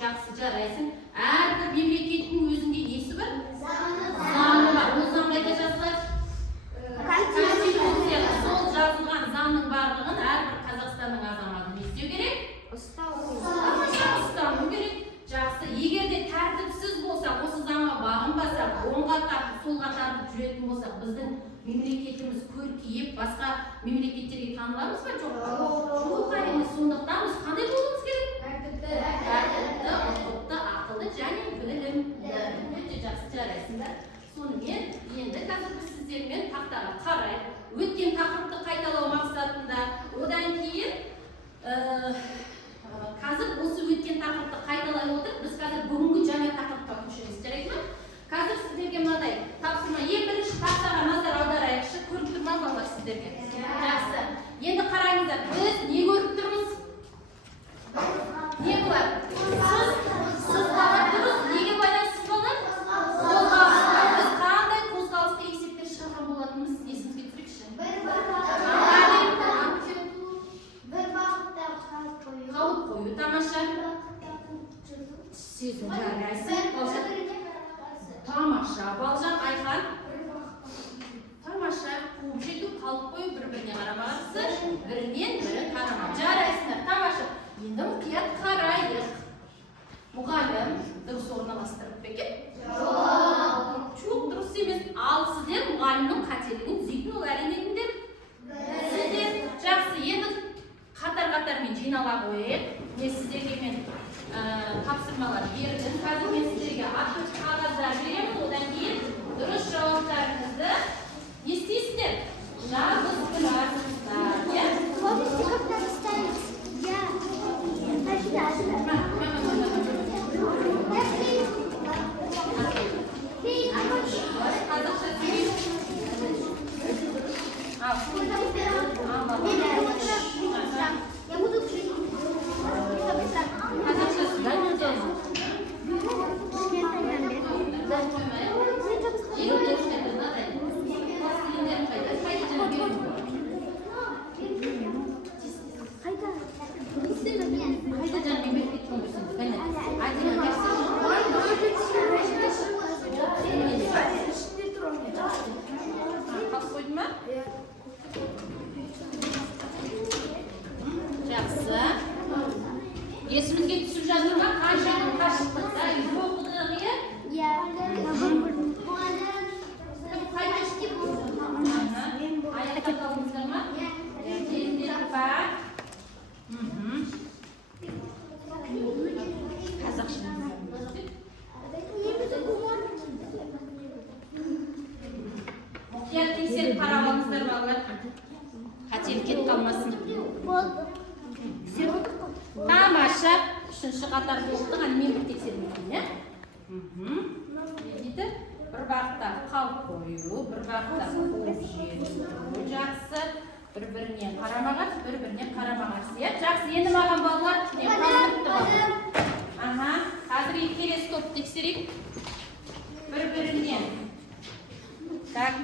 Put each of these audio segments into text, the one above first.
жақсы жарайсың. Әрбір мемлекеттің өзінде несі бар? Заңы бар. Ол заң қайда жазылады? Конституция. Сол жазылған заңның барлығын әрбір Қазақстанның азаматы не істеу керек? Ұстану керек. Жақсы. Егер де тәртіпсіз болса, осы заңға бағынбасақ, оңға тартып, солға тартып жүретін болсақ, біздің мемлекетіміз көркейіп, басқа мемлекеттерге таныламыз ба? Жоқ. Әрине, сондықтан біз қандай болуымыз керек? Тәртіпті, ұқыпты, ақылды және білімді. Өте жақсы жарайсыңдар. Сонымен енді қазір біз сіздермен тақтаға қарай өткен тақырыпты қайталау мақсатында, одан кейін қазір осы өткен тақырыпты қайталай отырып, біз қазір бүгінгі жаңа тақырыпқа көшеміз. Жарайды ма? Қазір сіздерге мынадай тапсырма. Ең бірінші тақтаға назар аударайықшы. Көріп тұрман балалар сіздерге? Жақсы. Енді қараңыздар, біз не көріп тұрмыз? Не болады? Сыз бала дұрыс. Неге байланысты балалар? Қозғалысқа. Біз қандай қозғалысқа есептер шығарған болатынымыз есімізге түсірейікші. Бір бағытта қалып қою. Тамаша. Сезім жарайсың. Тамаша. Балжан, Айхан. Тамаша. Қуып жету, қалып қою, бір-біріне қарама-қарсы, бірінен бірі қарама. Жарайсыңдар. Тамаша. Енді мұқият қарайық. Мұғалім дұрыс орналастырып па екен? Жоқ, дұрыс емес. Ал сіздер мұғалімнің қателігін түзейтін ол әрине кімдер? Сіздер. Жақсы. Енді қатар-қатармен жинала қойып. Мен сіздерге тапсырмалар бердім. Қазір мен сіздерге артық қағаздар беремін. Одан кейін дұрыс жауаптарыңызды не істейсіздер? Жазыстырасыздар. Жақсы. Есімізге түсіп жатыр ма? Қанша қашықтықта оқыдық, иә? Қайда істеп аяқта қалдыңыздар ма? Тезірек бар. Қазақша. Мұқият тексеріп қарап алыңыздар балалар. Қателік кетіп қалмасын. Тамаша. Үшінші қатар болдық, мен бір тексермеймін, иә? Не дейді? Бір бағытта қалып қою, бір бағытта қуып жету. Жақсы. Бір-бірінен қарама-қарсы, бір-бірінен қарама-қарсы. Жақсы. Енді маған балалар қастырыпты балалар. Қазір келесі топ тексерейік. Бір-бірінен. Так.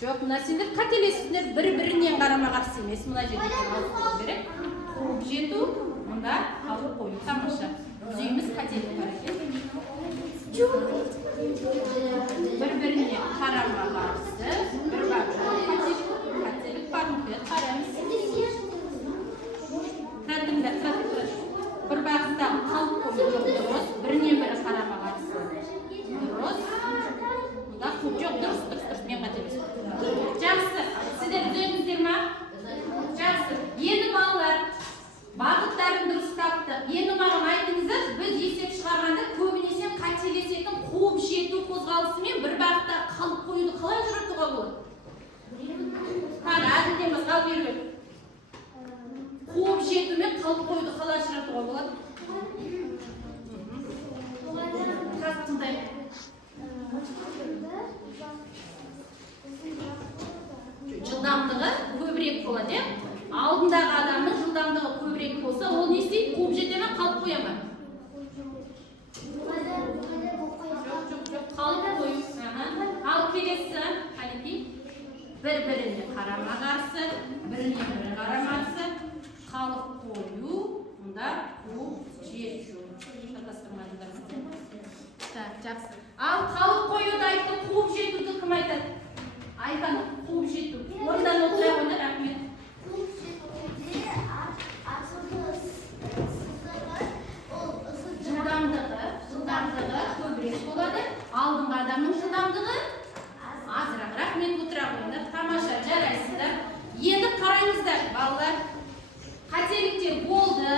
Жоқ, мына сендер қателесіңдер, бір-бірінен қарама-қарсы емес. Мына жерде қалып керек. Қуып жету, мұнда қалып қою. Тамаша. Үзейміз қателік бар екен. Бір-біріне қарама-қарсы, бір бағытта қателік бар ма? Қараймыз. Тәртімдер, бір бағытта қалып қою дұрыс, бірінен бірі қарама-қарсы. Дұрыс. Мұнда қуып жоқ, дұрыс. Мен қателеспін. Жақсы. Сіздер үзеңіздер ма? Жақсы. Енді балалар, бағыттарын дұрыс таптық. Енді маған айтыңыздар, біз есеп шығарғанда көбінесе қателесетін қуып жету қозғалысымен бір бағытта қалып қоюды қалай жақсы. Ал қалып қоюды айтты, қуып жетуді кім айтады? Айқаны, қуып жету. Орындан отыра қойды, рахмет. Қуып жетуде жылдамдығы көбірек болады. Алдыңғы адамның жылдамдығы азырақ. Рахмет, отыра қойыңдар. Тамаша, жарайсыздар. Енді қараңыздар, балалар. Қателіктер болды,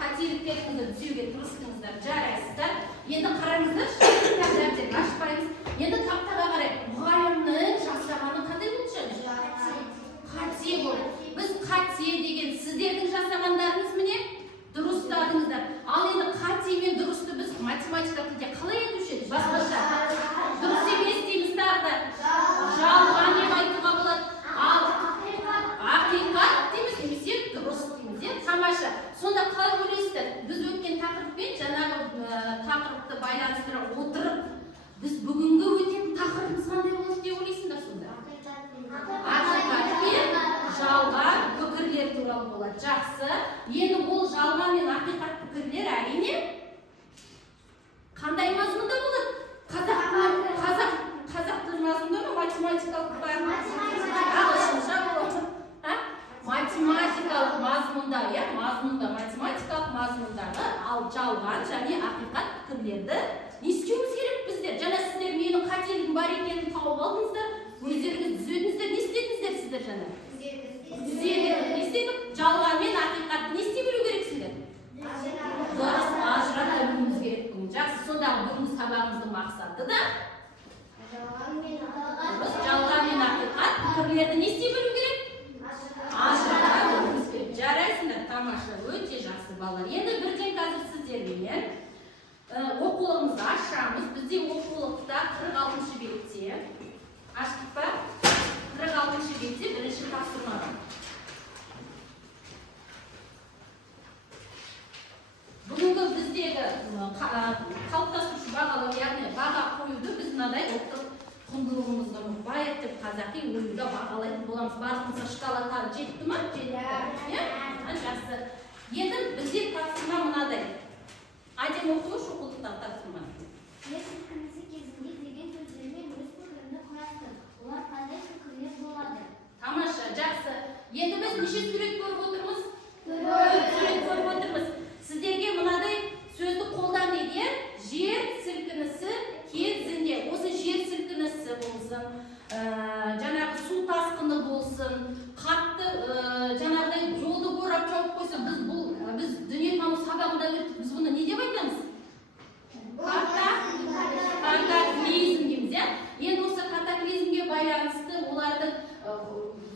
қателіктеріңізді түзеуге тырыстыңыздар, жарайсыздар. Енді қараңыздар, кітаптарды ашпаймыз. Енді тақтаға қарай, мұғалімнің жасағаны қандай болды және? Қате болды. Біз қате деген сіздердің жасағандарыңыз міне дұрыстадыңыздар. Ал енді қате мен дұрысты біз математика тілде қалай етуші едік? Басқаша. Дұрыс емес дейміз тағы да. Жалған деп айтуға болады. Ал ақиқат дейміз, немесе дұрыс дейміз. Тамаша. Сонда қалай ойлайсыздар? Біз өткен тақырыппен жаңағы тақырыпты байланыстыра отырып, біз бүгінгі өтетін тақырыбымыз қандай болады деп ойлайсыңдар сонда? Ақиқат пен жалған пікірлер туралы болады. Жақсы. Енді ол жалған мен ақиқат пікірлер әрине қандай мазмұнда болады? Қазақ тілі мазмұнда ма? Математикалық ба? Ағылшынша болады. Математикалық мазмұнда, математикалық мазмұндағы, ал жалған және ақиқат пікірлерді не істеуіміз керек біздер? Жаңа сіздер менің қателігім бар екенін тауып алдыңыздар, өздеріңіз түзедіңіздер, не істедіңіздер сіздер жаңа? Түзедік, не істедік? Жалған мен ақиқатты не істей білу керексіңдер? Дұрыс ажырата білуіміз керек бүгін. Жақсы, сондағы бүгінгі сабағымыздың мақсаты да жалған мен ақиқат пікірлерді не істей білу керек? Ажырата білуіміз керек. Жарайсыңдар, тамаша, өте жақсы балалар. Енді бірден қазір сіздермен оқулығымызды ашамыз. Бізде оқулықта 46-шы бетте. Аштық па? 46-шы бетте бірінші тапсырма бар. Бүгінгі біздегі қалыптасушы бағалау, яғни баға қоюды біз мынадай ұлттық құндылығымызды ұмытпайық деп қазақи оюда бағалайтын боламыз. Барлығымызға шкала тағы жетті ма? Жетті. Жақсы. Енді бізде тапсырма мынадай. Әдемі оқыңызшы оқулықтағы тапсырма. Жер сілкінісі кезінде деген сөздермен өз пікірімді құрастыр. Олар қандай пікірлер болады? Тамаша, жақсы. Енді біз неше сурет көріп отырмыз? Сурет көріп отырмыз. Сіздерге мынадай сөзді қолдан дейді. Жер сілкінісі кезінде. Осы жер сілкінісі болсын, жаңағы су тасқыны болсын, қатты жаңағыдай жолды борап жауып қойса, біз дүниетану сабағында өттік. Біз бұны не деп айтамыз? Катаклизм дейміз, Енді осы катаклизмге байланысты олардың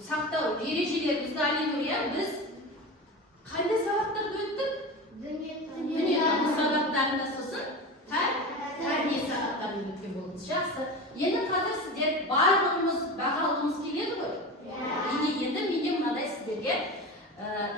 сақтау ережелері бізді алып, біз қандай сабақтарды өттік? Дүниетану сабақтарында сосын тәрбие сабақтарын өткен болдыңыз. Жақсы. Енді қазір сіздер барлығымыз бағалғымыз келеді ғой? Енді менде мынадай сіздерге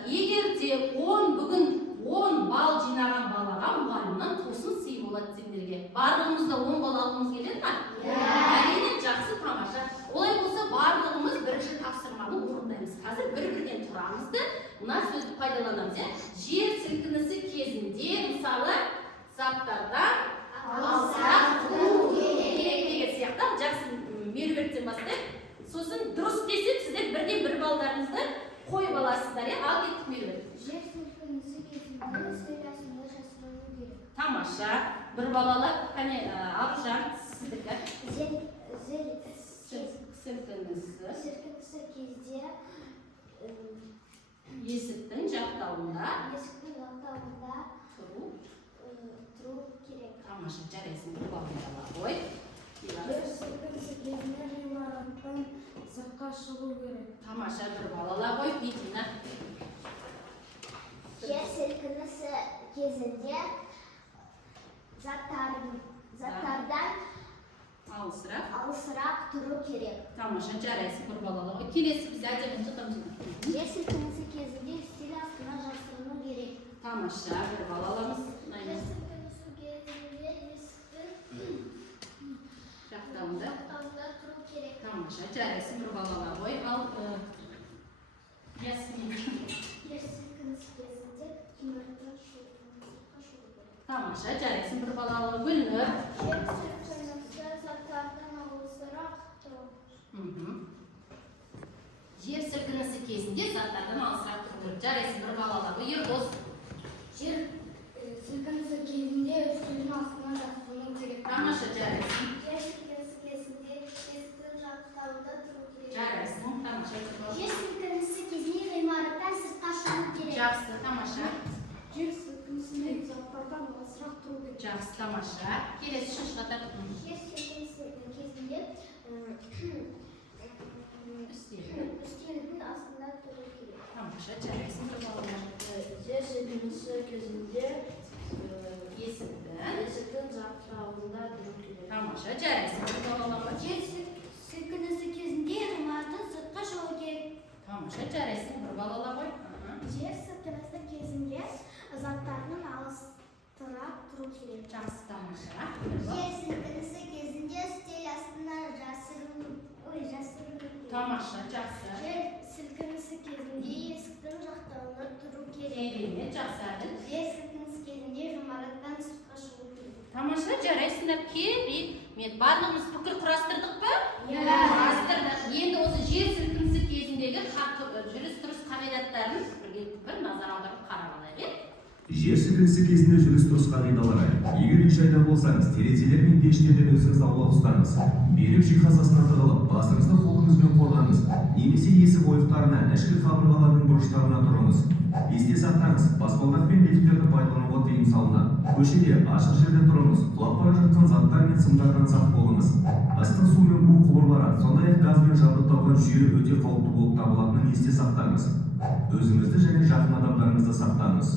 егер де бүгін 10 балл жинаған балаға мұғалімнен тосын сый болады сендерге. Барлығымызда 10 балл алғымыз келеді ме? Әрине, жақсы, тамаша. Олай болса барлығымыз бірінші тапсырманы орындаймыз. Қазір бір-бірден тұрамызды, мына сөзді пайдаланамыз. Жер сілкінісі кезінде, мысалы, заттардан алсақ керек деген сияқты. Жақсы, меруерттен бастайық. Сосын дұрыс десек, сіздер бірден бір балдарыңызды қойып аласыздар, ал кеттік меруерт. Жер сілкінісі кезінде стель астында жасырыну керек. Тамаша. Бір балалар, қане, Аружан, сіздікі. Сілкінісі кезде есіктің жақтауында тұру керек. Тамаша, жарайсың, бір балалар ғой. Жер сілкінісі кезінде ғимараттан сыртқа шығу керек. Тамаша, бір балалар ғой, Бетина. Жер сілкінісі кезінде заттардан алысырақ тұру керек. Тамаша, жарайсың, бір балалар ғой. Келесі біз әдемін тұтымыз. Жер сілкінісі кезінде стель астына жасырыну керек. Тамаша, бір балаларымыз. Жер сілкінісі кезінде есіктің жақтауында тұру керек. Тамаша, жарайсың, бір балалар ғой. Ал Ясмин. Жер сілкінісі кезінде ғимараттан сыртқа шығу керек. Тамаша, жарайсың бір балалы Гүлнұр. Жер сілкінісі заттардың алысырақ тұру. Жер сілкінісі кезінде заттардан алысырақ тұру. Жарайсың бір балалы Ербол. Жер сілкінісі кезінде үстелдің астына жатқызу керек. Тамаша, жарайсың. Жер сілкінісі кезінде есіктің жақтауында тұру керек. Жарайсың. Тамаша, Жер сілкінісі кезінде ғимараттан сыртқа шығу керек. жақсы. Тамаша. Жер сілкінісінде заттардан алысырақ тұру керек. Жақсы. Тамаша. Келесі үшінші қатар. Жер сілкінісі кезінде үстелдің астында тұру керек. Тамаша, жарайсың бір балалы. Жер сілкінісі кезінде есіктің жақтауында тұру керек. Тамаша, жарайсың бір балалы. Жер сілкінісі кезінде ғимараттан сыртқа шығу керек. Тамаша, жарайсың бір балалы ғой. Жер сілкінісі кезінде заттардан алыстырақ тұру керек. Жақсы. Тамаша. Жер сілкінісі кезінде үстел астына жасырыну керек. Тамаша, жақсы. Жер сілкінісі кезінде есіктің жақтауында тұру керек. Керемет, жақсы Әділ. Жер сілкінісі кезінде ғимараттан сыртқа шығу керек. Тамаша, жарайсыңдар. Керемет. Барлығымыз пікір құрастырдық па? Иә. Құрастырдық. Енді осы жер сілкінісі кезіндегі жүріс-тұрыс қағидаттарын бір назар аударып қарап алайық. Жер сілкінісі кезінде жүріс-тұрыс қағидалары. Егер үй-жайда болсаңыз, терезелер мен пештерден өзіңізді аулақ ұстаңыз. Берік жиһазасына тығылып, басыңызды қолыңызбен қорғаңыз. Немесе есік ойықтарына, ішкі қабырғалардың бұрыштарына тұрыңыз. Есте сақтаңыз, баспалдақ пен лифттерді пайдалануға тыйым салынады. Көшеде, ашық жерде тұрыңыз. Құлап бара жатқан заттар мен сымдардан сақ болыңыз. Ыстық су мен бу құбырлары, сондай-ақ газбен жабдықталған жүйе өте қауіпті болып табылатынын есте сақтаңыз. Өзіңізді және жақын адамдарыңызды сақтаңыз.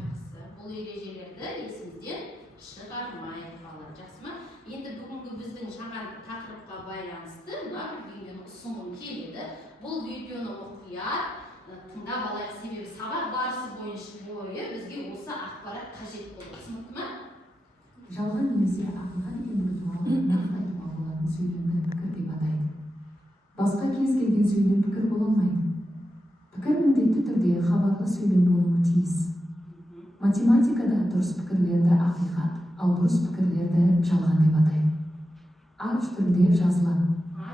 Жақсы. Бұл ережелерді есіңізден шығармайық балалар. Жақсы ма? Енді бүгінгі біздің жаңа тақырыпқа байланысты мына бір видеоны ұсынғым келеді. Бұл видеоны мұқият тыңдап алайық, себебі сабақ барысы бойынша бізге осы ақпарат қажет болды. Түсінікті ме? Жалған немесе ақиқат екендігі туралы нақты айтуға болатын сөйлемді пікір деп атайды. Басқа кез келген сөйлем пікір бола алмайды. Пікір міндетті түрде хабарлы сөйлем болуы тиіс. Математикада дұрыс пікірлерді ақиқат, ал дұрыс пікірлерді жалған деп атайды. А түрінде жазылады.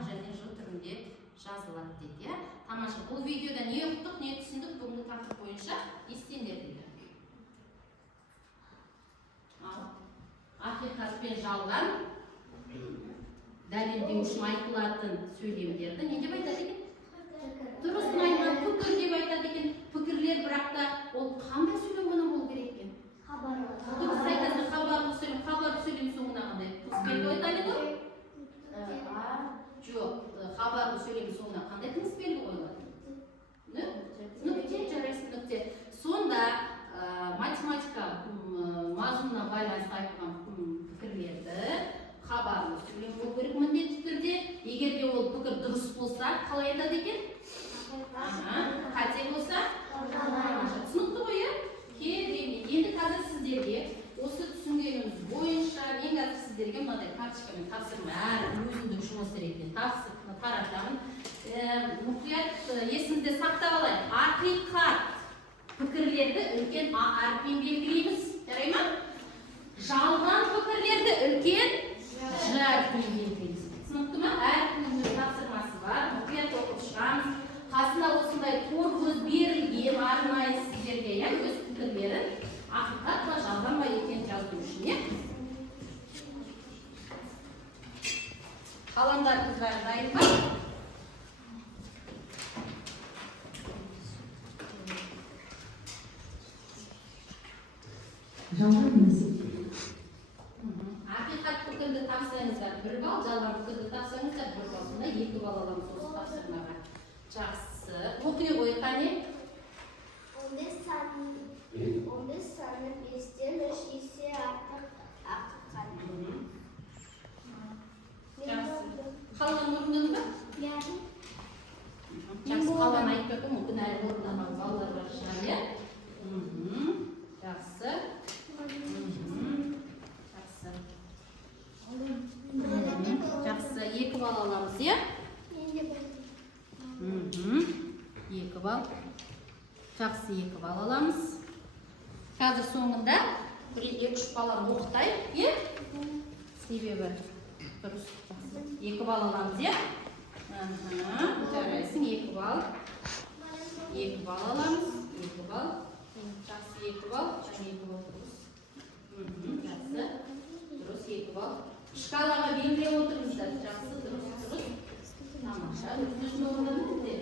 Және Ж түрінде жазылады дейді. Тамаша. Бұл видеода не ұқтық, не түсіндік бүгінгі тақырып бойынша естеңдер дейді. Ақиқат пен жалған дәлелдеу үшін айтылатын сөйлемдерді не деп айтады екен? Дұрысын айтқан пікір деп айтады екен. Пікірлер бірақ та ол қандай сөйлем ғана болу керек екен? Дұрыс айтасың, хабарлы сөйлем. Хабарлы сөйлем соңына қандай? Тыныспелі айтады ғой? Жоқ, хабарлы сөйлем соңына қандай тыныспелі қойылады? Нүкте, жарайсың нүкте. Сонда математика мазмұнына байланысты айтылған пікірлерді хабарлы сөйлем болу керек міндетті түрде. Егер де ол пікір дұрыс болса, қалай айтады екен? Қате болса? Түсінікті ғой, иә? Керемет. Енді қазір сіздерге осы түсінгеніміз бойынша мен қазір сіздерге мынадай карточкамен тапсырма, әрі өзіндік жұмыс ретінде таратамын. Мұқият есіңізде сақтап алайық. Ақиқат пікірлерді үлкен А әріппен белгілейміз. Жарай ма? Жалған пікірлерді үлкен Ж әріппен белгілейміз. Түсінікті ме? Әркімнің өз тапсырмасы бар. Мұқият оқып шығамыз. Қасында осындай торкөз берілген арнайы сіздерге өз пікірлерін ақиқат па жалған ба екенін жазу үшін. Қаламдарыңыз бәрі дайын ба? Жалған немесе Ақиқат пікірді тапсаңыздар 1 балл, жалған пікірді тапсаңыздар 1 балл. Сонда 2 балл аламыз осы тапсырмаға. Жақсы. Оқи ғой, қане? 15 саны 5-тен 3 есе артық ақиқат. Жақсы. Қалған орындады ма? Жақсы, қалған айтып өтім, мүмкін әлі орындамаған балалар бар шығар, иә? Жақсы. Жақсы, 2 балл аламыз, иә? 2 балл. Жақсы, 2 балл аламыз. Қазір соңында Екі үш баланы оқытайық, е? Себебі дұрыс. Екі бал аламыз, е? Жарайсың, екі бал. Екі бал аламыз, екі бал. Жақсы, екі бал. Екі бал дұрыс. Жақсы, дұрыс, екі бал. Шкалаға белгілеп отырыңыздар. Жақсы, дұрыс. Тамаша, өтінішін орындадыңыз де?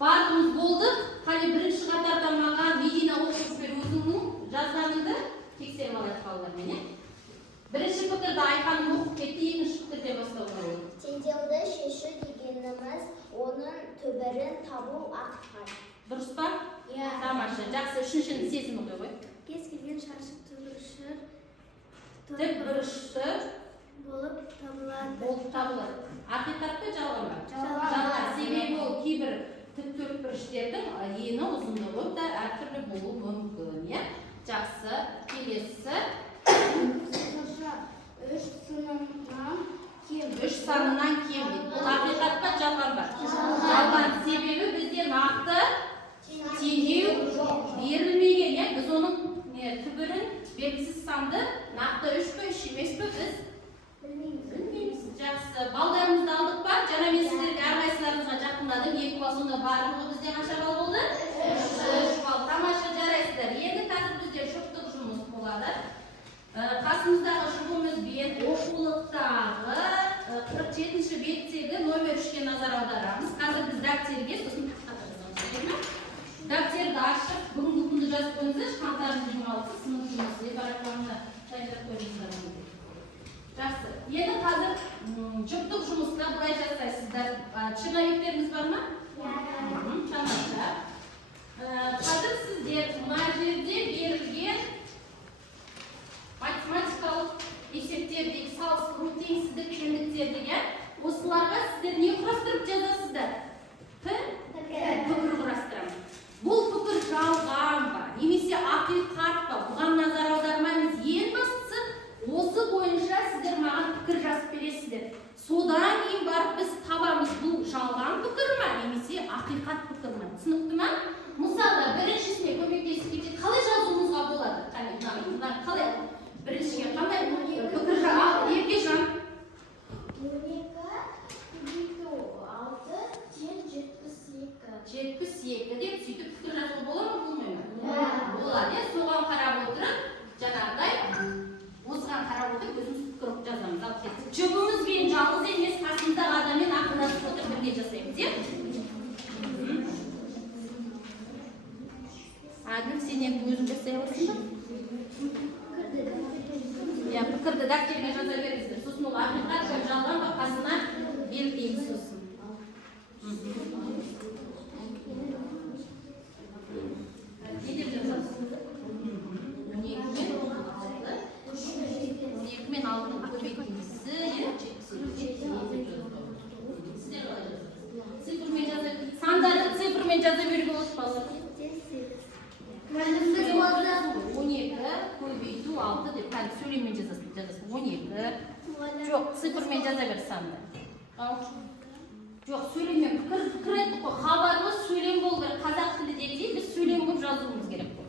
Бардыңыз болдық. Қане бірінші қатарда маған Медина оқып бер өзіңнің жазғаныңды тексеріп алайық балалармен, е? Бірінші пікірді Айханым оқып кетті, екінші пікірде бастауға болады. Теңдеуді шешу дегеніміз оның түбірін табу ақиқат. Дұрыс па? Иә. Тамаша, жақсы, үшіншінің сезімі ғой. Кез келген шаршы тікбұрышты болып табылады. Ақиқат па жалған ба? Жалған. Себебі ол кейбір тікбұрыштердің ені ұзындығы да әртүрлі болуы мүмкін, е? Жақсы, келесі. Үш санынан кем дейді. Бұл ақиқат па жалған ба? Жалған. Себебі бізде нақты теңеу берілмеген, е? Біз оның түбірін белгісіз санды нақты үш пе, үш емес пе біз білмейміз. Жақсы. Балдарымызды алдық па? Жаңа мен сіздерге әрқайсыларыңызға жақындадым. Екі бал, сонда барлығы бізде қанша бал болды? Үш бал. Тамаша, жарайсыздар. Енді қазір бізде жұптық жұмыс болады. Қасымыздағы жұбымызбен оқулықтағы 47-ші беттегі номер 3-ке назар аударамыз. Қазір біз дәптерге, сосын дәптерді ашып, бүгінгі күнді жазып қойыңыздар, қаңтарыңыз 26-сы сынып жұмысы, парақларына дайындап қойыңыздар. Жақсы. Енді қазір жұптық жұмысқа былай жасайсыздар. Черновиктеріңіз бар ма? Тамаша. Қазір сіздер мына жерде берілген математикалық есептердегі салыстыру, теңсіздік, теңдіктердегі осыларға сіздер не құрастырып жазасыздар? Пікір құрастырамыз. Бұл пікір жалған ба, немесе ақиқат па? Бұған назар аудармаймыз. Ең бастысы осы бойынша сіздер маған пікір жазып бересіздер. Содан кейін барып біз табамыз, бұл жалған пікір ма, немесе ақиқат пікір ма? Түсінікті ма? Мысалы, біріншісіне көмектесіп кетеді. Қалай жазуымызға болады? Қалай? Біріншіге қандай пікір жалған? Еркежан. 72 деп сөйтіп пікір жазуға бола ма, болмай ма? Болады. Соған қарап отырып, жаңағыдай осыған қарап отырып өзіміз пікір жазамыз. Ал кеттік. Жұбымызбен жалғыз емес, қасымыздағы адаммен ақылдасып отырып бірге жасаймыз, е? Әділ, сен енді өзің жасай аласың ба? Иә, пікірді дәптерге жаза беріңіздер. Сосын ол ақиқат па, жалған ба, қасына белгілейміз сосын. Не деп жазасыз? 12 мен 6-ның көбейтіндісі, цифрмен жаза, сандарды цифрмен жаза беруге болады балалар. 12 көбейту 6 деп, сөйлеммен жазасың. 12. Жоқ, цифрмен жаза бер санды. Жоқ, сөйлеммен пікір айттық қой. Хабарлы сөйлем болу керек. Қазақ тіліндегі біз сөйлем болып жазуымыз керек қой.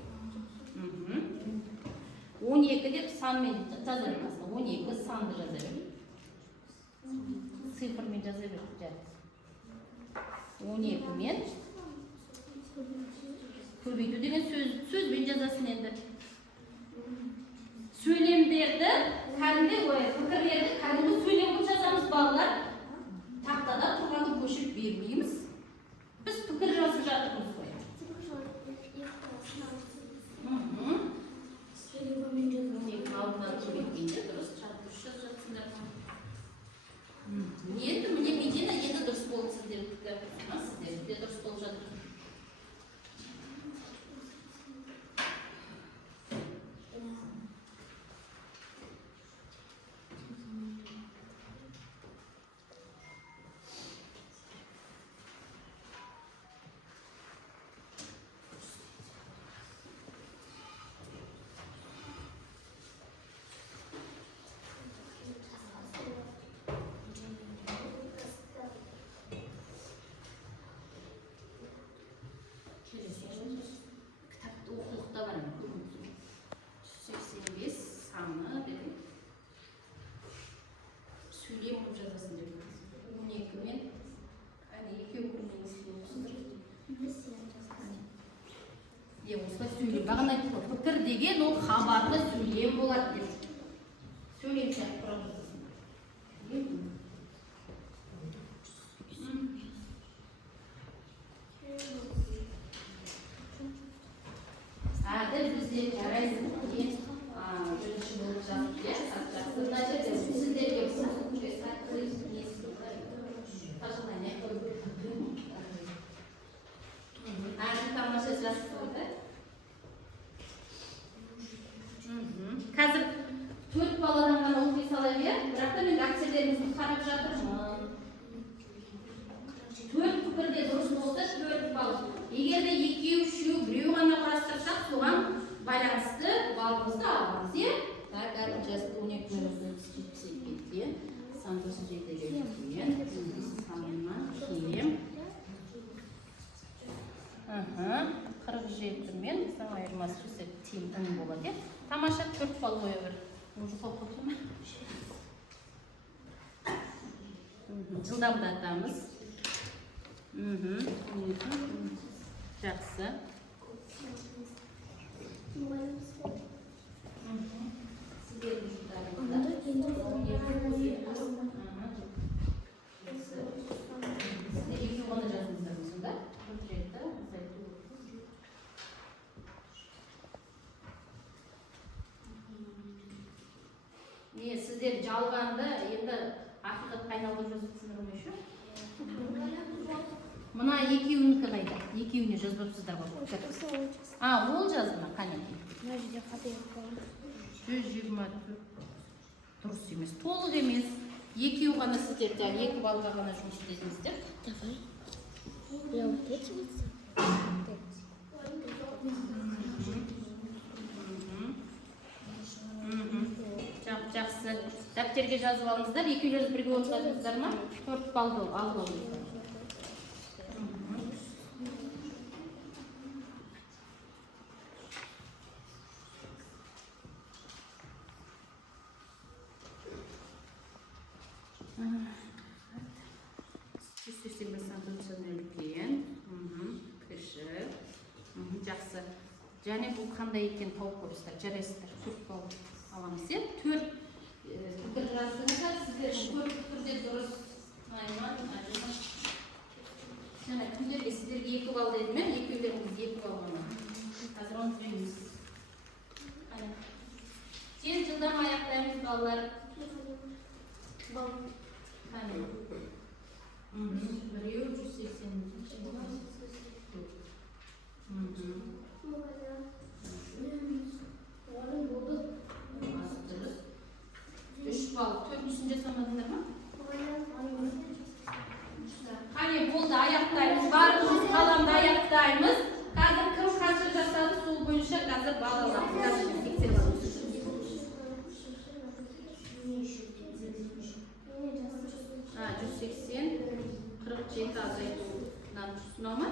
12 деп санмен жаза бер. 12 санды жаза бер. Цифрмен жаза бер. 12 мен көбейту деген сөзбен жазасын енді. Сөйлемдерді, пікірлерді кәдімгі сөйлем болып жазамыз балалар. Тақтада тұрғанды көшіріп бермейміз. Біз пікір жазып жатырмыз ғой. Алдына көбейткенде дұрыс үш жазып жатсыңдар. Енді міне Медина енді дұрыс болып сіздер пікір. Сіздерде дұрыс болып жатыр. осылай сөйлем. Бағана айттым ғой, пікір деген ол хабарлы сөйлем болады деп. Сөйлем сияқты тұрады. Әділ бізде жарайсың деген бірінші болып жазып жақсы. Мына жерде сіздерге әділ тамаша жазып қойды. Қазір 4 баладан ғана оқи сала бер, бірақ та мен акциялеріңізді қарап жатырмын. 4 пікірде дұрыс болса 4 балл. Егер де екеу, үшеу, біреу ғана құрастырсақ, соған байланысты балымызды аламыз, е? Так, әрі жазды 12,77-ге, Сандос жетелер кейін, санынан кейін. 47 мен сан айырмасы жүсіп тең болады. Тамаша 4 балл қоя бір. Уже қоқыты ма? Жылдамдатамыз. Жақсы. Сіздер жалғанды енді ақиқатқа айналдырып жазыпсыздар ғой шу? Мына екеуінікі қайда? Екеуіне жазбапсыздар ғой. Ол жазды ма? Қанеке? 124 дұрыс емес, толық емес. Екеу ғана сіздер, екі балға ғана жұмыс істедіңіздер. Жақсы. Дәптерге жазып алыңыздар. Екеулеріңіз бірге отырғызыңыздар ма? 4 балды алып алыңыздар. Жақсы. Және бұл қандай екен тауып көресіздер, жарайсыздар. 4 балл аламыз, е? 4 пікір жаздыңыздар, сіздер 4 пікірде дұрыс. Және күндерге сіздерге 2 балл дедім мен, екеулеріңіз 2 балл ғана. Қазір оны түреміз. Тез жылдам аяқтаймыз, балалар. Біреу 180. 3 балл. 4-үсін жасамадыңдар ма? Қане болды, аяқтаймыз. Барымыз қаламды аяқтаймыз. Қазір кім қанша жасады, сол бойынша қазір балалар. 180, 47 азайтудан түсіна ма?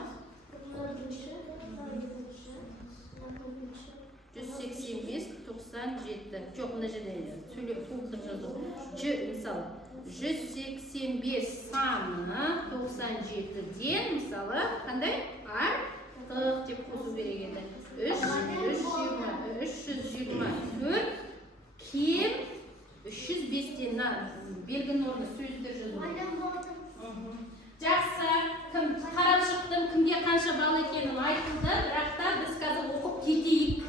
185, 97. Жоқ, мына жерде сөйлеп толықтырып жазу. Мысалы, 185 саны 97-ден, мысалы, қандай? Артық деп қосу керек еді. 324 кем 305-тен белгінің орны сөздер жазу. Жақсы, қарап шықтым, кімге қанша балл екенін айтылды, бірақ та біз қазір оқып кетейік.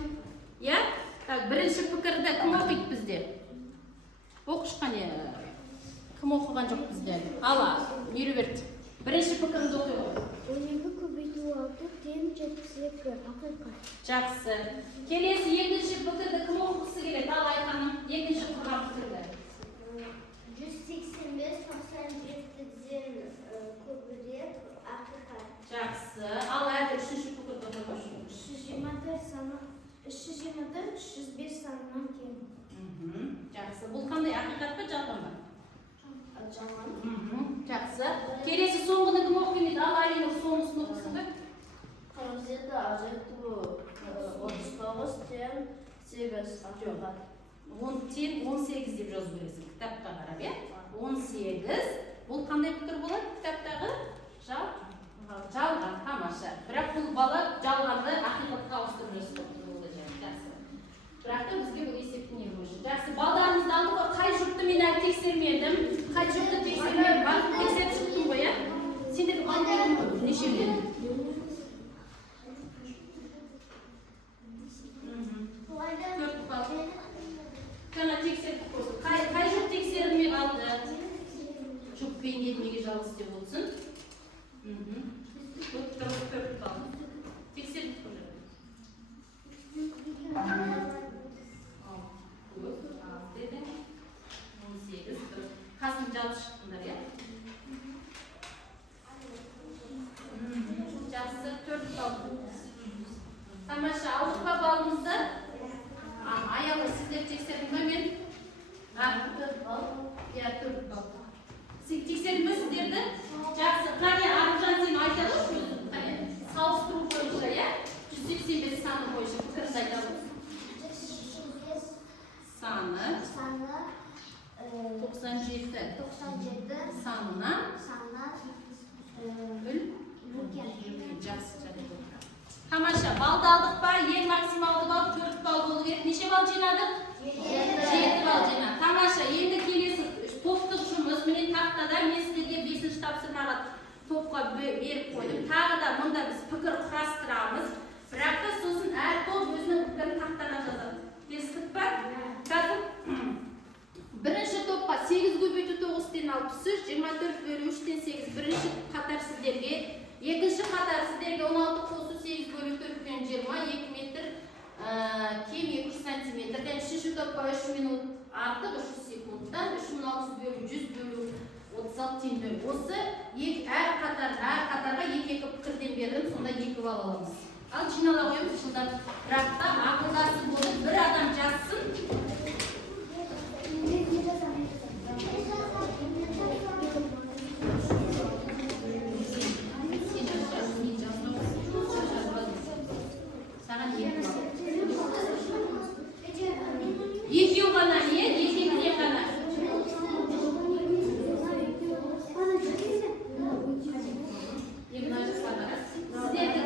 Бірінші пікірді кім оқиды бізде? Оқышқане, кім оқыған жоқ бізде? Ала, Меруерт, бірінші пікірді оқи ғой. 12 көбейту 6 тең 72, ақиқат. Жақсы. Келесі екінші пікірді кім оқығысы келеді? Ал Айқаным, екінші құрған пікірді. 185 97-ден көбірек ақиқат. Жақсы. Ал әділ үшінші пікірді оқиды. 324 305 санынан кем. Жақсы. Бұл қандай ақиқат па, жалған ба? Жалған. Жақсы. Келесі соңғыны кім оқиды? Ал Алинұр соңғысын оқысын ба? 47 азайту 39 тең 8 ақиқат. 10 тең 18 деп жазу керексің. Кітапқа қарап, е? 18. Бұл қандай пікір болады? Кітаптағы жалған, тамаша. Бірақ бұл бала жалғанды ақиқатқа ауыстырып Тамаша, алдық па балымызды? Аяғы сіздер тексердің бе мен? 4 бал. Иә, 4 бал. Тексердің бе сіздерді? Жақсы. Қане, Аружан сен айта алшы өзің? Қане, салыстыру бойынша, иә? 185 саны бойынша пікіріңді айта алшы. Саны 97 санынан жақсы. Тамаша, балды алдық па? Ең максималды бал 4 бал болу керек. Неше бал жинадық? 7 бал жинадық. Тамаша, енді келесі топтық жұмыс. Міне тақтада мен сіздерге 5-ші тапсырмаға топқа беріп қойдым. Тағы да мұнда біз пікір құрастырамыз. Бірақ та сосын әр топ өзінің пікірін тақтаға жазады. Келістік па? Қазір бірінші топқа 8 көбейту 9-тен 63, 24 бөлу 3-тен 8. Бірінші қатар сіздерге, екінші қатар сіздерге 16 қосу 8 бөлу 4-тен 20, 2 метр кем 200 сантиметрден. Үшінші топқа 3 минут артық 300 секундтан, 3600 бөлу 100 бөлу 36 тен. Осы әр қатарға 2-2 пікірден бердім, сонда 2 бал аламыз. Ал жинала қойып, жылдар бірақ та ақылдасы болып бір адам жазсын. Екеу ғана не? Екеуіне ғана. Сіздерді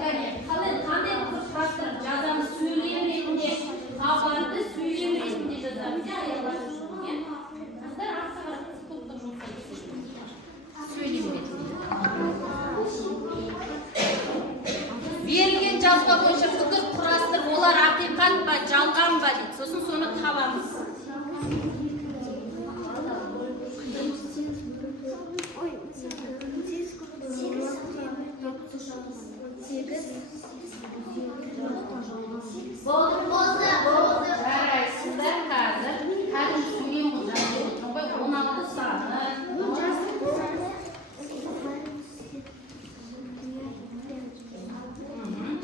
қандай құрастыр жазамыз? Сөйлем ретінде, хабарды сөйлем ретінде жазамыз. Қыздар ақсаға топтық жұмыстар сөйлем ретінде. Берілген жазба бойынша пікір құрастыр, олар ақиқат па, жалған ба дейді. Сосын соны табамыз. Болды. Жарайсыздар қазір. Қазір сөйлем бұл жазып отырмын ғой. 16 саны.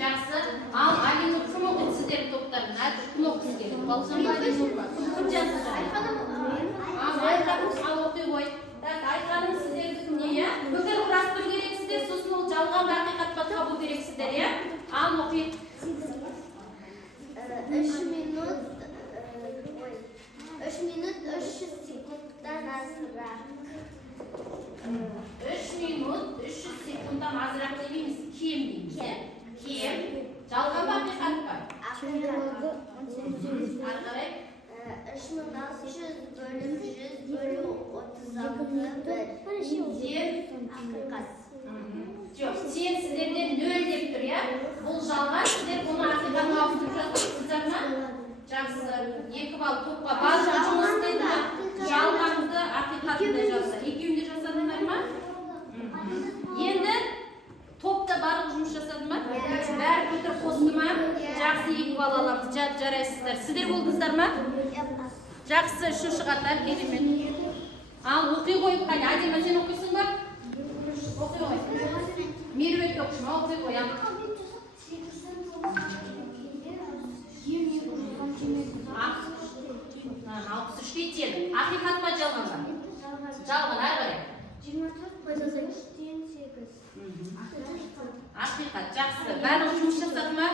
Жақсы. Ал Алинур кім оқиды сіздер топтарын? Кім оқиды сіздер? Балжан ба Алинур ба? Кім жазды? Айқаным ал оқи қой. Айқаным сіздерді не? Пікір құрастыру керексіздер, сосын ол жалған ба ақиқат па табу керексіздер, иә? Ал оқиды. 3 минут 300 секундтан азырақ. 3 минут 300 секундтан азырақ демейміз, кем дейміз, иә? Кем. Жалған ба ақиқат па? Ары қарай. 3600 бөліп 100 бөлу 36 ақиқат. Жоқ, сен сіздерден 0 деп тұр, иә? Бұл жалған, сіздер бұны ақиқатқа ауыстырып жатырсыздар ма? Жақсы. 2 бал топқа барлығы жұмыс істеді ме? Жалғанды ақиқатында жазса. Екеуінде жасадыңдар ма? Енді топта барлығы жұмыс жасады ма? Бәрі пікір қосты ма? Жақсы, 2 бал аламыз. Жарайсыздар. Сіздер болдыңыздар ма? Жақсы, үшінші қатар керемет. Ал оқи қойып қане, Адема сен оқисың ба? Оқи қой. Мерует оқышыма оқи қоям. 63 тең. Ақиқат па жалған ба? Жалған, ары қарай. 24 3-тен 8. Ақиқат, жақсы. Бәрі жұмыс жасады ма?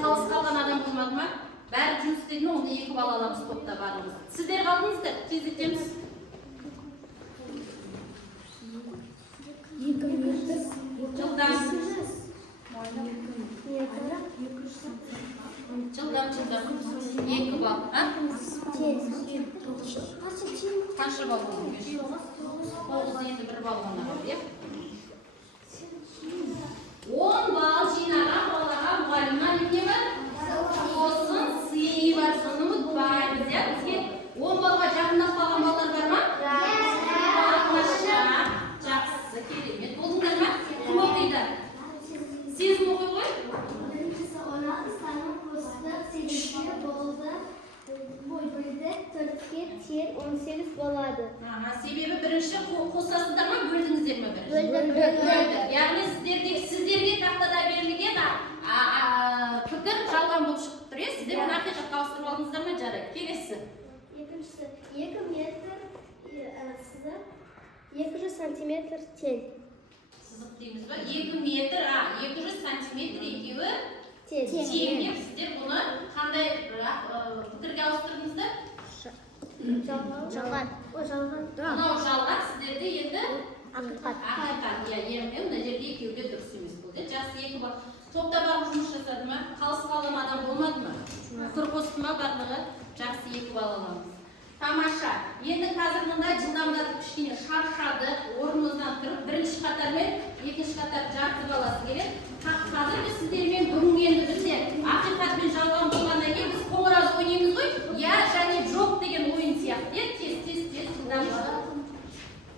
Қалыс қалған адам болмады ма? Бәрі жұмыс істеді ме? Онда 2 бал аламыз топта барлығымыз. Сіздер қалдыңыздар, тездетеміз. 2 минут. Жылдам. Жылдам. 2 бал. Қанша бал болды? 9 енді 1 бал ғана бар, иә? 10 бал жинаған балаға мұғалімнен не бар? Сосын сыйы бар, соны ұмытпаймыз, иә? Бізге 10 балға жақындап қалған балдар бар ма? Тамаша. Жақсы, керемет. Болдыңдар ма? Кім оқиды? Сезім оқи ғой? Біріншісі 16 санын қосып 8 болды. Бөлді 4-ке тең 18 болады. Себебі бірінші қосасыздар ма? Бөлдіңіздер ме бірінші? Бөлді. Яғни сіздерге тақтада берілген 2 метр сызық, 200 сантиметр тең. Сызық дейміз ба? 2 метр, 200 сантиметр екеуі Тең. тең. Сіздер бұны қандай пікірге ауыстырдыңыздар? Жалған. Мынау жалған, сіздерде енді Ақиқат. ақиқат. Мына жерде екеуі де дұрыс емес болды. Жақсы, екі бар. Топта барып жұмыс жасады ма? Қалыс қалған адам болмады ма? Пікір қосты ма барлығы? Жақсы, 2 балл аламыз. Тамаша. Енді қазір мында жылдамдатып кішкене шаршады. Орнымыздан тұрып, бірінші қатар мен екінші қатар жарты баласы келеді. Қазір біз сіздермен бүгінгі енді бізде ақиқат пен жалған болғаннан кейін біз қоңырау ойнаймыз ғой. Я және жоқ деген ойын сияқты. Тез жылдамдатып.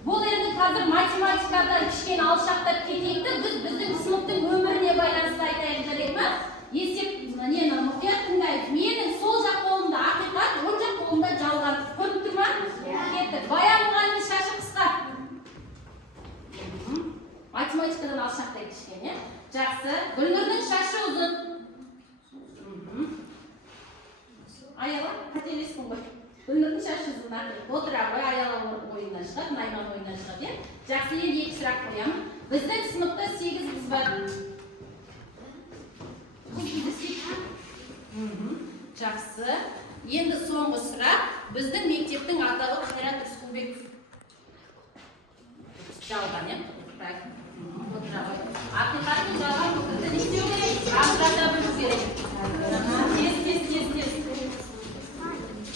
Бұл енді қазір математикадан кішкене алшақтап кетейік те, біз біздің сыныптың өміріне байланысты айтайын керек ма? Есеп, нені мұқият тыңдайық. Менің сол жақ қолымда ақиқат, оң жақ қолымда жалған. Көріп тұр ма? Кетті. Баян мұғалімнің шашы қысқа. Математикадан алшақтайды кішкене. Жақсы. Гүлнұрдың шашы ұзын. Аяла, қателестің ғой. Гүлнұрдың шашы ұзын. Отыра ғой, аяла ойыннан шығады, Найман ойыннан шығады. Жақсы, енді 2 сұрақ қоямын. Біздің сыныпта 8 қыз бар. Жақсы. Енді соңғы сұрақ. Біздің мектептің атауы Қайрат Рысқұлбеков. Жалған, отыра ғой. Ақиқаттың жалған пікірді не істеу керек? Ажырата білу керек. Тез.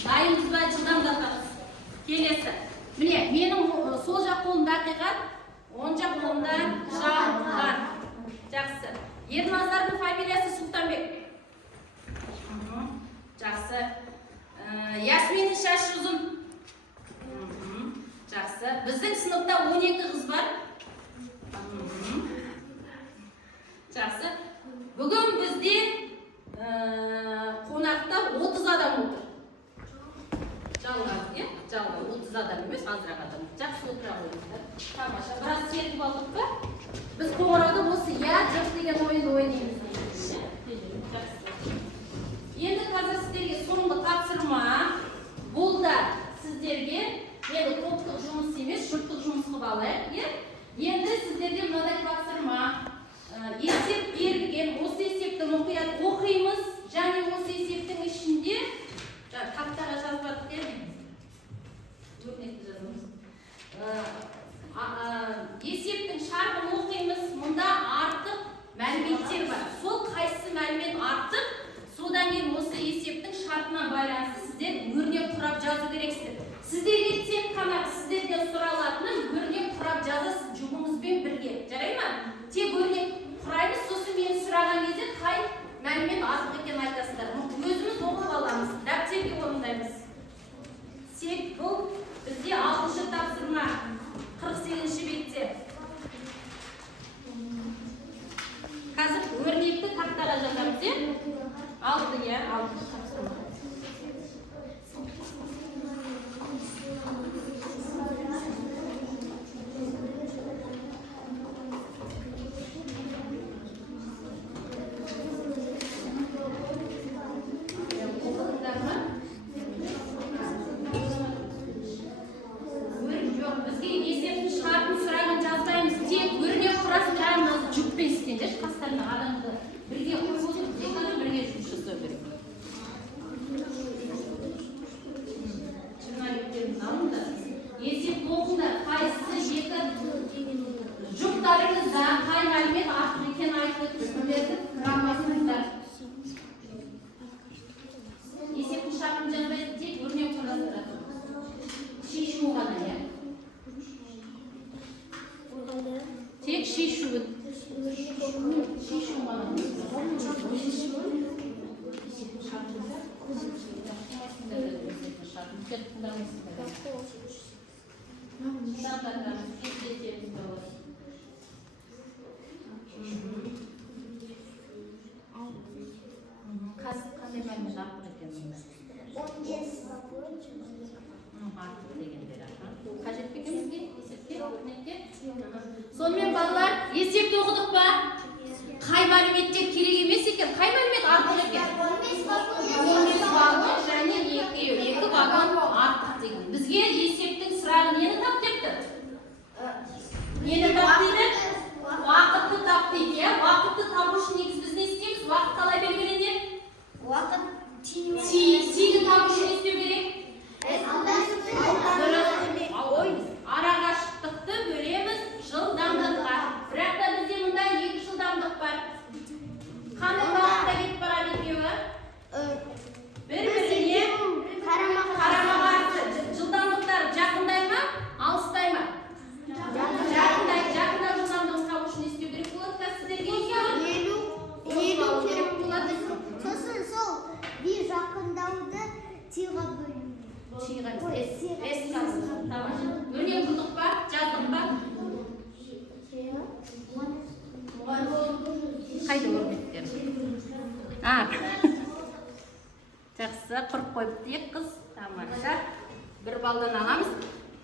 Дайынбыз ба, жылдамдатамыз. Келесі. Міне, менің сол жақ қолымда ақиқат, оң жақ қолымда жалған. Жақсы. Ерназардың фамилиясы Сұлтанбек. Жақсы. Ясминнің шашы ұзын. Жақсы. Біздің сыныпта 12 қыз бар. Жақсы. Бүгін бізде қонақта 30 адам отыр. Жалған, жалған. 30 адам емес, азырақ адам. Жақсы, отыра қойыңыздар. Тамаша. Біраз сертіп алдық па? Біз қоңырауда осы жоқ деген ойынды ойнаймыз. Енді қазір сіздерге соңғы тапсырма. Бұл да сіздерге енді топтық жұмыс емес, жұптық жұмыс қылып алайық. Енді сіздерге мынадай тапсырма. Есеп берілген, осы есепті мұқият оқимыз, және осы есептің ішінде тақтаға жазбадық өтінекті жазамыз. Есептің шартын оқимыз, мұнда артық мәліметтер бар. Сол қайсысы мәлімет артық, содан кейін осы есептің шартына байланысты сіздер өрнек құрап жазу керексіздер. Сіздерге тек қана сіздерден сұралатыны өрнек құрап жазасыз жұбыңызбен бірге. Жарай ма? Тек өрнек құраймыз, сосын мен сұраған кезде қай мәлімет артық екенін айтасыздар. Өзіміз оқып аламыз, дәптерге орындаймыз. Бұл бізде 6-шы тапсырма. 48-ші бетте. Қазір өрнекті тақтаға жазамыз, 6-шы тапсырма. Сонымен балалар, есепті оқыдық па? Қай мәліметтер керек емес екен? Қай мәлімет артық екен? 15 вагон және 2 вагон артық қайда өрмектер? Жақсы, құрып қойыпты ек қыз. Тамаша. Бір балдан аламыз.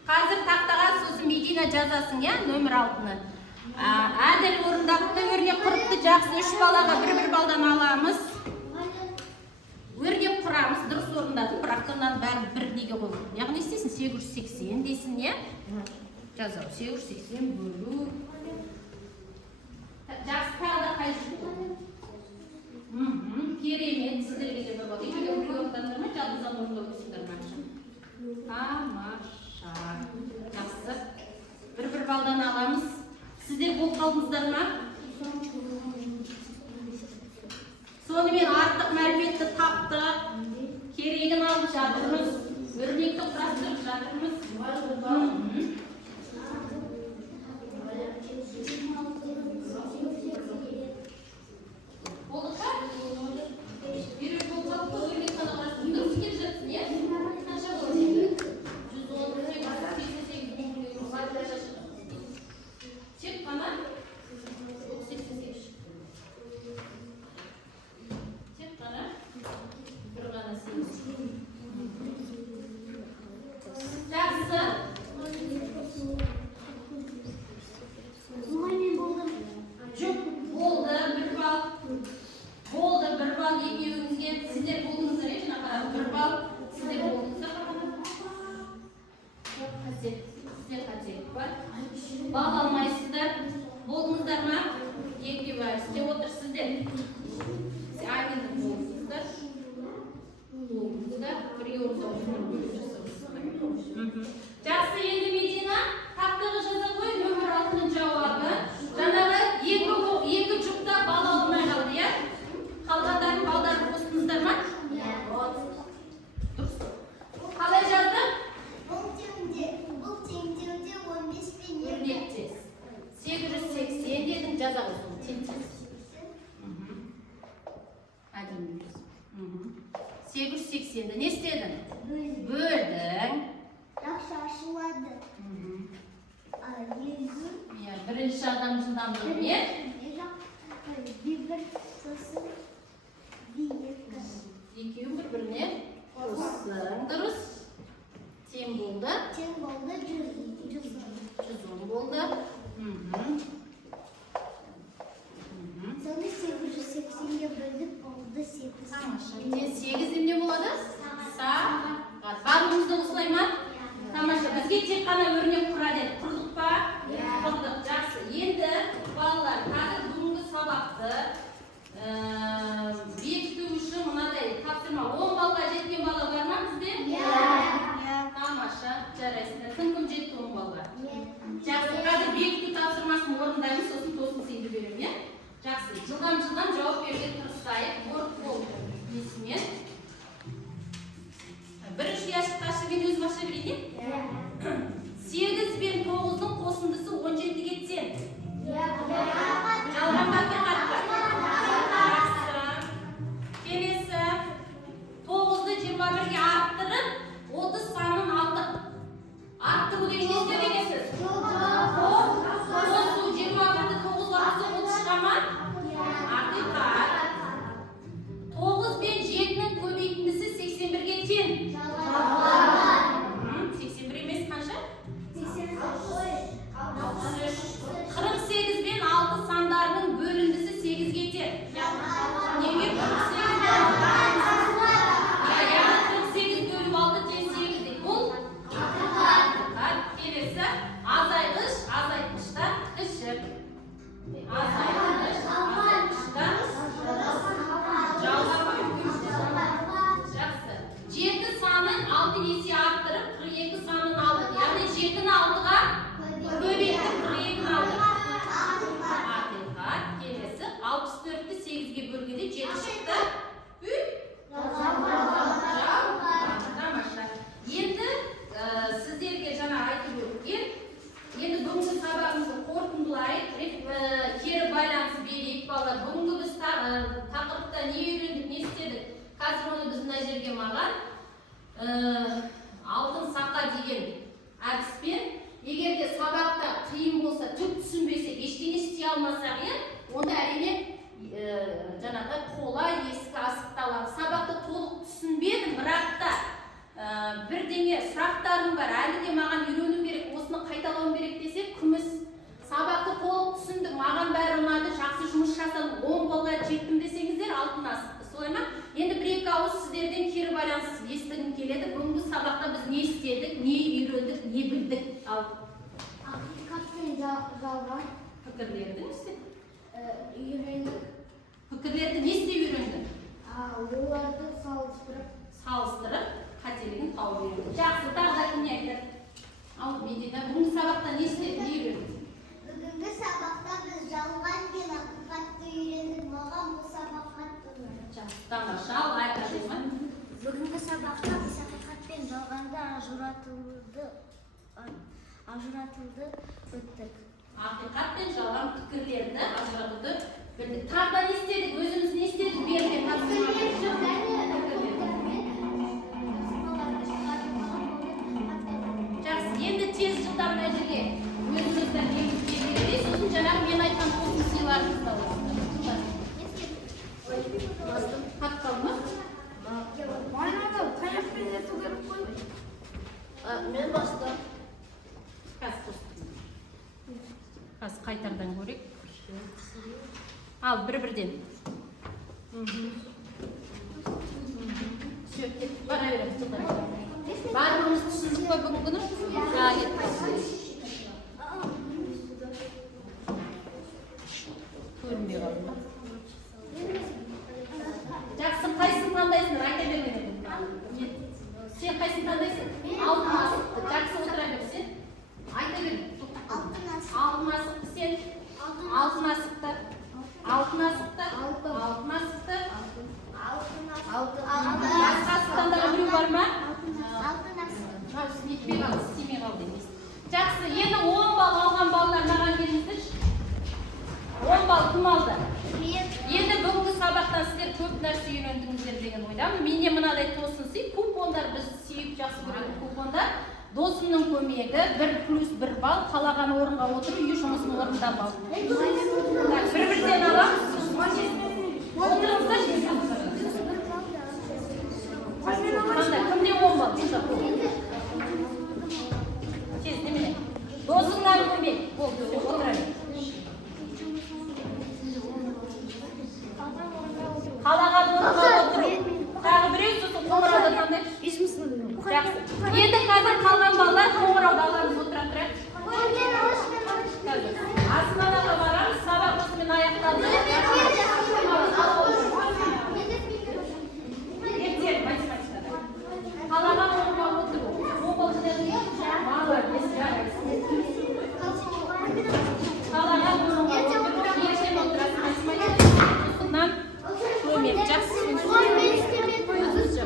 Қазір тақтаға сосын Медина жазасың, я, нөмір 6-ны. Әділ орындапты, өрнек құрыпты. Жақсы, 3 балаға бір балдан аламыз. Өрнек құрамыз, дұрыс орындады. Бірақтығынан бәрі бір неге қойып. Яғни істейсің, 880 дейсің, не? Жазау, 880 бөлу. Жақсы, тағда қай жүрді? Керемет, сіздерге де бір бал. Екеге бір орындандар ма? Жалғыздан орында өтсіңдер ма? Тамаша. Жақсы. Бір балдан аламыз. Сіздер болып қалдыңыздар ма? Сонымен артық мәліметті таптық. Керегін алып жатырмыз. Өрнекті құрастырып жатырмыз. Бал алмайсыздар, болдыңыздар ма? Екте бар, сізде отырсыздар. Айненді болдыңыздар. Болдыңыздар, бірге отырсыздар. Жақсы, енді Медина, тақтығы жаза қой, нөмір 6-ның жауабы. Жаңағы екі жұпта бал алмай қалды, я? Қалғандарын балдарын қостыңыздар ма? Дұрыс. Қалай жазды? Бұл теңдеуде 15 пен 880 дедің, жаза қойсын. Әдемі. 880-ді не істедің? Бөлдің. Жақсы ашылады. Бірінші адам жылдамдығы не? Bir сосын екеуін бір-біріне қоссың. Дұрыс. Тең болды. 100 болды. Соны 880-ге бөлдік, болды 8. Тамаша. 8 не болады? Сағат. Барлығымызды осылай ма? Тамаша. Бізге тек қана өрнек құрады. Құрдық па? Құрдық. Жақсы. Енді балалар, қазір бүгінгі сабақты бекіту үшін мынадай тапсырма. 10 балға жеткен бала бар ма бізде? Тамаша. Жарайсыңдар. Кім жетті 10 балға? Жақсы. Қазір бекіту тапсырмасын орындаймыз, сосын тосын сыйды берем, я? Жақсы. Жылдам жауап беруге тырысайық. Қол несімен. Бірінші яшыққа ашымен өзім аша берейін? 8 пен 9-ның қосындысы 17-ге тең. Жалғанға қатты. Келесі 9-ды 21-ге арттырып, 30 санын алдық. Арттыру деген не істемегенсіз? Қосу 21-ді 9-ға қосу 30 шығама? Ақиқат. 9 пен 7-ның көбейтіндісі 81-ге тең. 81 емес қанша? 48 пен 6 сандарының бөліндісі 8-ге тең. Неге 48 бөліп 6 тең 8 деп бұл? Келесі азайғыш, азайтқыштан кіші. Азайғыш, азайтқыштан жалғап жақсы. 7 санын 6 есе арттырып, 42 санын алдық. Яғни 7-ні 6-ға көбейтіп, 42-ні алдық. Ақиқат. Келесі 64-ті 8-ге бөлгенде 7 шықты. Тамаша. Енді сіздерге жаңа айтып өткен, енді бүгінгі сабағымызды қорытындылайық, кері байланыс берейік балалар. Бүгінгі біз тақырыпта не үйрендік, не істедік? Қазір оны біз мына жерге маған алтын сақа деген әдіспен, егер де сабақта қиын болса, түк түсінбесек, ештеңе істей алмасақ, онда әрине жаңағы қола ескі асықталған сабақты толық түсінбедім, бірақ та бірдеңе сұрақтарым бар, әлі де маған үйрену керек, осыны қайталауым керек десе, күміс сабақты толық түсіндім, маған бәрі ұнады, жақсы жұмыс жасадым, 10 балға жеттім десеңіздер, алтын асықты, солай ма? Енді бір-екі ауыз сіздерден кері байланыс естігім келеді. Бүгінгі сабақта біз не істедік, не үйрендік, не білдік? Ал Ақиқатпен жалған пікірлерді не істедік? үйрендік. Пікірлерді не істеп үйрендің? Оларды Салыстырып, қателігін тауып үйрендің. Жақсы, тағы да не айтады? Ал Медина, бүгінгі сабақта не істедік, не үйрендің? Бүгінгі сабақта біз жалған мен ақиқатты үйрендік. Маған бұл сабақ қатты ұнады. Жақсы, тамаша, ал айтады ма? Бүгінгі сабақта біз ақиқат пен жалғанды ажыратуды өттік. Ақиқат пен жалған пікірлерді ажыратуды білдік. Тағы да не істедік? Өзіміз не істедік? Берме жақсы, енді тез жылдам мәжіле өзіңізді негізге бересіз, сосын жаңағы мен айтқан тосын сыйларыңызды аласыздар. Қатқал ма? Мен бастап. Қазір қайтардан көрейік. Ал, бір-бірден. Сөйтіп, бара береміз. Барлығымыз түсіндік қой бүгінгіні? Көрінбей қалды ма? Жақсы, қайсысын таңдайсыңдар? Айта бермедім. Сен қайсысын таңдайсың? Алтын асықты. Жақсы, отыра берсен. Айта бермедім. Алтын асықты сен. Алтын асықты. Алтын асықты. Алтын асықты. Басқа асықтан да біреу бар ма? Нетпей қалды, істемей қалды емес. Жақсы, енді 10 балл алған балалар маған келіңіздерші. 10 балл кім алды? Енді бүгінгі сабақтан сіздер көп нәрсе үйрендіңіздер деген ойдамын. Менде мынадай тосын сый, купондар, біз сүйіп жақсы көретін купондар. Досымның көмегі 1+1 балл, қалаған орынға отырып, үй жұмысын орындап алды. Бір-бірден аламыз. Отырыңыздар. Кімде 10 балл? Тез, немене? Досыңнан көмек. Болды, отыра бер. Қалаған орынға отырып. Тағы біреу сосын қоңырауды таңдайық. Жақсы. Енді қазір қалған балалар қоңырауды аламыз, отыра тұрайық. Асманаға барамыз, сабақ осымен аяқталды. Ертең математикада. Қалаған орынға отыру. Молдың балалар,